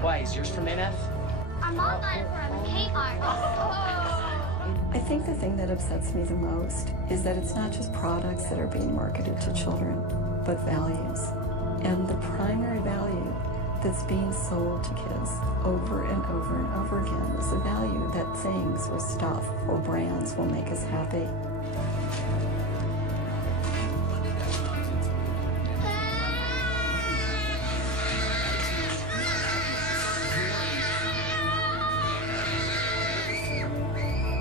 Why, is yours from NF? Our mom got it from Kmart. I think the thing that upsets me the most is that it's not just products that are being marketed to children, but values. And the primary value that's being sold to kids over and over and over again is the value that things or stuff or brands will make us happy.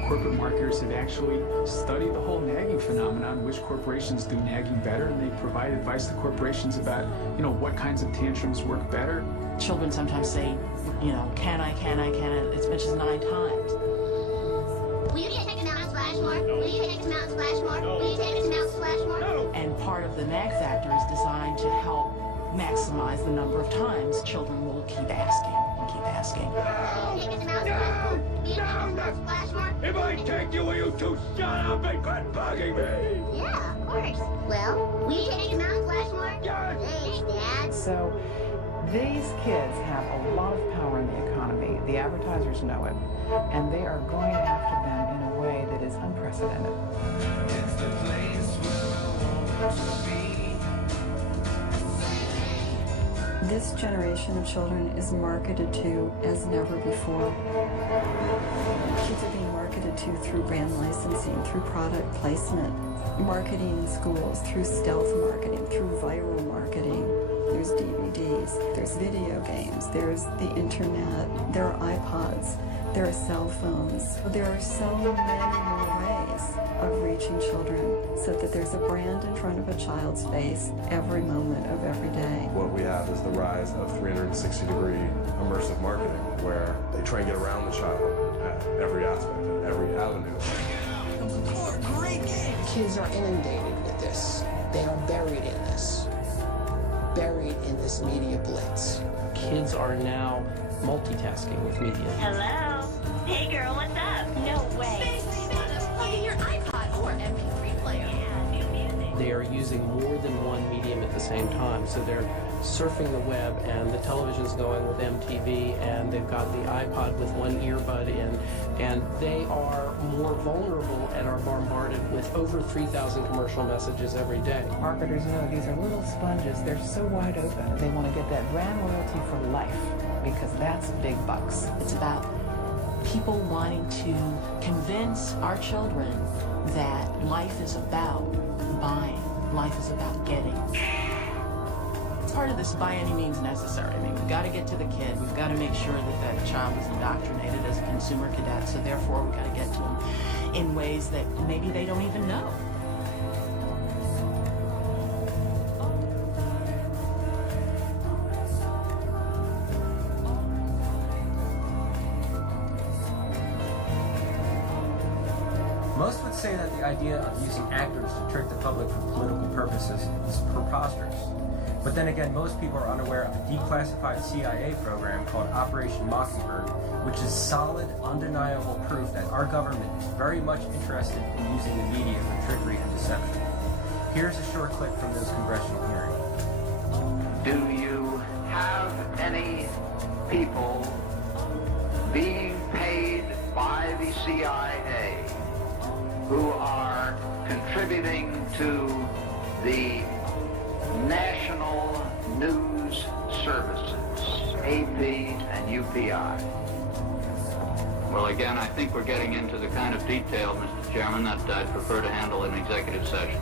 Corporate marketers have actually studied the whole nagging phenomenon, which corporations do nagging better, and they provide advice to corporations about, what kinds of tantrums work better. Children sometimes say, can I, as much as 9 times. Will you take him out and splash more? No. Will you take him out and splash more? No. Will you take him out and splash more? No. And part of the nag factor is designed to help maximize the number of times children will keep asking and keep asking. Will you take him out and splash more? Will you take him out and splash more? If I take you, will you two shut up and quit bugging me? Yeah, of course. Well, will you take him out and splash more? Yes. Thanks, Dad. So these kids have a lot of power in the economy. The advertisers know it, and they are going after them in a way that is unprecedented. It's the place where I want to be. This generation of children is marketed to as never before. Kids are being marketed to through brand licensing, through product placement, marketing in schools, through stealth marketing, through viral marketing. There's DVDs, there's video games, there's the internet, there are iPods, there are cell phones. There are so many more ways of reaching children so that there's a brand in front of a child's face every moment of every day. What we have is the rise of 360-degree immersive marketing, where they try and get around the child at every aspect, at every avenue. Great game. Kids are inundated with this. They are buried in this. Buried in this media blitz. Kids are now multitasking with media. Hello? Hey girl, what's up? No way. Plug in your iPod or MP3 player. Yeah, new music. They are using more than one medium at the same time. So they're surfing the web, and the television's going with MTV, and they've got the iPod with one earbud in, and they are more vulnerable and are bombarded with over 3,000 commercial messages every day. Marketers know these are little sponges. They're so wide open. They want to get that brand loyalty for life because that's big bucks. It's about people wanting to convince our children that life is about buying, life is about getting. Part of this by any means necessary. I mean, we've got to get to the kid. We've got to make sure that that child is indoctrinated as a consumer cadet. So therefore, we've got to get to them in ways that maybe they don't even know. Most would say that the idea of using actors to trick the public for political purposes is preposterous. But then again, most people are unaware of a declassified CIA program called Operation Mockingbird, which is solid, undeniable proof that our government is very much interested in using the media for trickery and deception. Here's a short clip from those congressional hearings. Do you have any people being paid by the CIA who are contributing to the National News Services, AP and UPI? Well, again, I think we're getting into the kind of detail, Mr. Chairman, that I'd prefer to handle in executive session.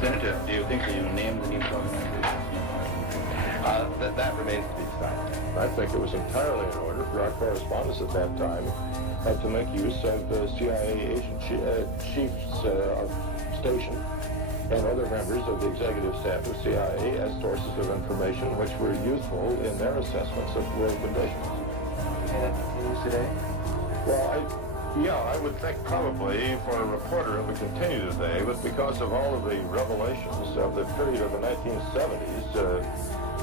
Senator, do you think that you named the news organizations? That remains to be decided. I think it was entirely in order for our correspondents at that time to make use of the CIA agent chiefs of station and other members of the executive staff of CIA as sources of information which were useful in their assessments of world conditions. And that continues today? Well, I would think probably for a reporter it would continue today, but because of all of the revelations of the period of the 1970s,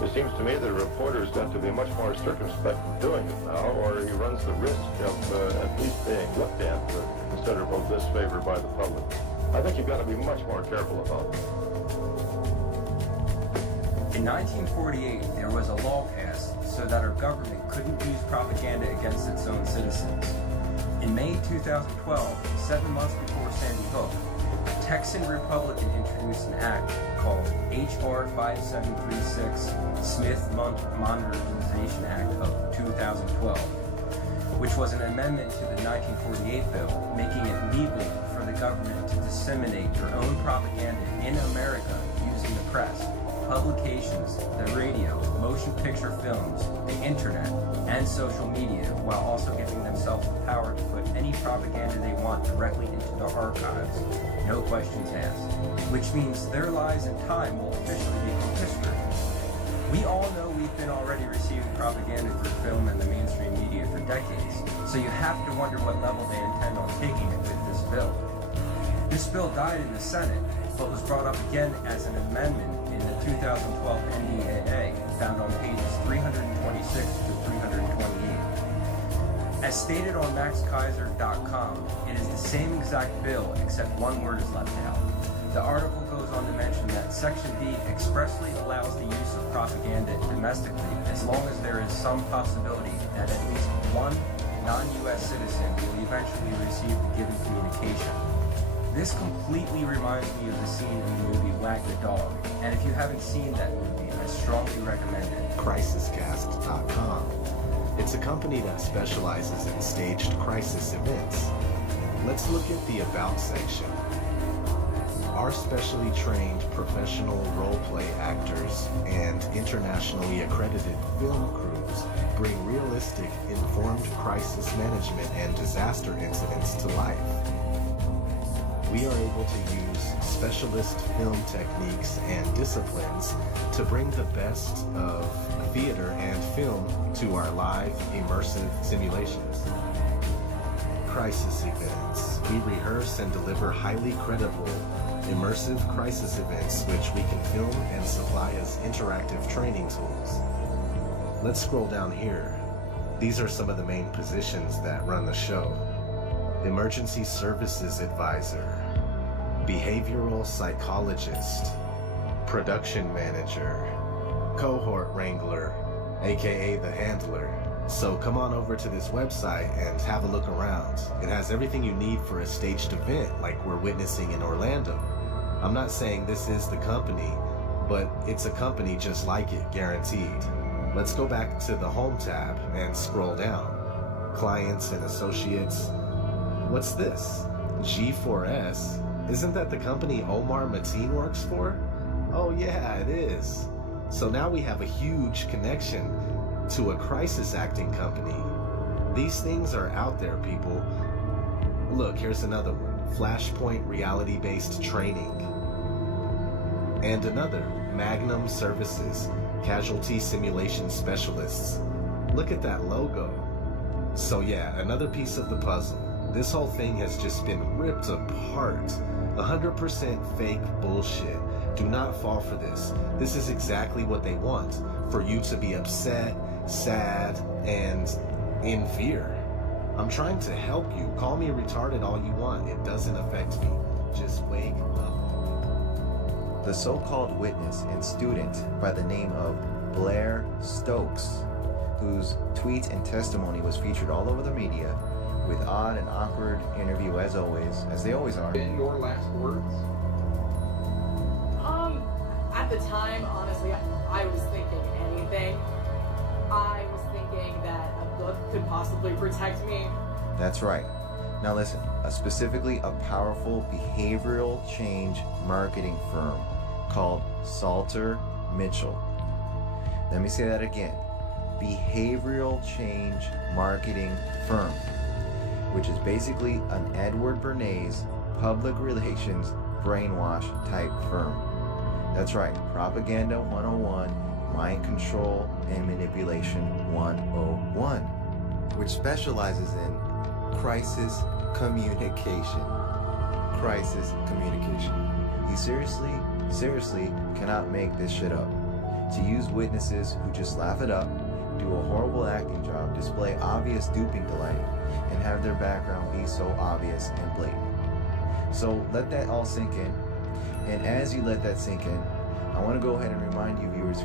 it seems to me that a reporter's got to be much more circumspect in doing it now, or he runs the risk of at least being looked at with considerable disfavor by the public. I think you've got to be much more careful about it. In 1948, there was a law passed so that our government couldn't use propaganda against its own citizens. In May 2012, 7 months before Sandy Hook, a Texan Republican introduced an act called H.R. 5736 Smith Modernization Act of 2012, which was an amendment to the 1948 bill, making it legal for the government to disseminate their own propaganda in America using the press, publications, the radio, motion picture films, the internet, and social media, while also giving themselves the power to put any propaganda they want directly into their archives, no questions asked, which means their lies and time will officially become history. We all know we've been already receiving propaganda through film and the mainstream media for decades, so you have to wonder what level they intend on taking it with this bill. This bill died in the Senate, but was brought up again as an amendment in the 2012 NDAA, found on pages 326 to 328. As stated on maxkaiser.com, it is the same exact bill except one word is left out. The article goes on to mention that Section B expressly allows the use of propaganda domestically as long as there is some possibility that at least one non-U.S. citizen will eventually receive the given communication. This completely reminds me of the scene in the movie Wag the Dog, and if you haven't seen that movie, I strongly recommend it. Crisiscast.com. It's a company that specializes in staged crisis events. Let's look at the About section. Our specially trained professional role-play actors and internationally accredited film crews bring realistic, informed crisis management and disaster incidents to life. We are able to use specialist film techniques and disciplines to bring the best of theater and film to our live, immersive simulations. Crisis events. We rehearse and deliver highly credible, immersive crisis events which we can film and supply as interactive training tools. Let's scroll down here. These are some of the main positions that run the show. Emergency Services Advisor, Behavioral Psychologist, Production Manager, Cohort Wrangler, aka the Handler. So come on over to this website and have a look around. It has everything you need for a staged event like we're witnessing in Orlando. I'm not saying this is the company, but it's a company just like it, guaranteed. Let's go back to the Home tab and scroll down. Clients and Associates. What's this? G4S? Isn't that the company Omar Mateen works for? Oh yeah, it is. So now we have a huge connection to a crisis acting company. These things are out there, people. Look, here's another one. Flashpoint reality-based training. And another, Magnum Services, Casualty Simulation Specialists. Look at that logo. So yeah, another piece of the puzzle. This whole thing has just been ripped apart. 100% fake bullshit. Do not fall for this. This is exactly what they want. For you to be upset, sad, and in fear. I'm trying to help you. Call me retarded all you want. It doesn't affect me. Just wake up. The so-called witness and student by the name of Blair Stokes, whose tweets and testimony was featured all over the media, with odd and awkward interview as always, as they always are. In your last words? At the time, honestly, I was thinking anything. I was thinking that a book could possibly protect me. That's right. Now listen, specifically a powerful behavioral change marketing firm called Salter Mitchell. Let me say that again. Behavioral change marketing firm, which is basically an Edward Bernays public relations brainwash type firm. That's right, Propaganda 101, Mind Control and Manipulation 101, which specializes in crisis communication. Crisis communication. You seriously cannot make this shit up. To use witnesses who just laugh it up, do a horrible acting job, display obvious duping delight, and have their background be so obvious and blatant. So let that all sink in. And as you let that sink in, I want to go ahead and remind you viewers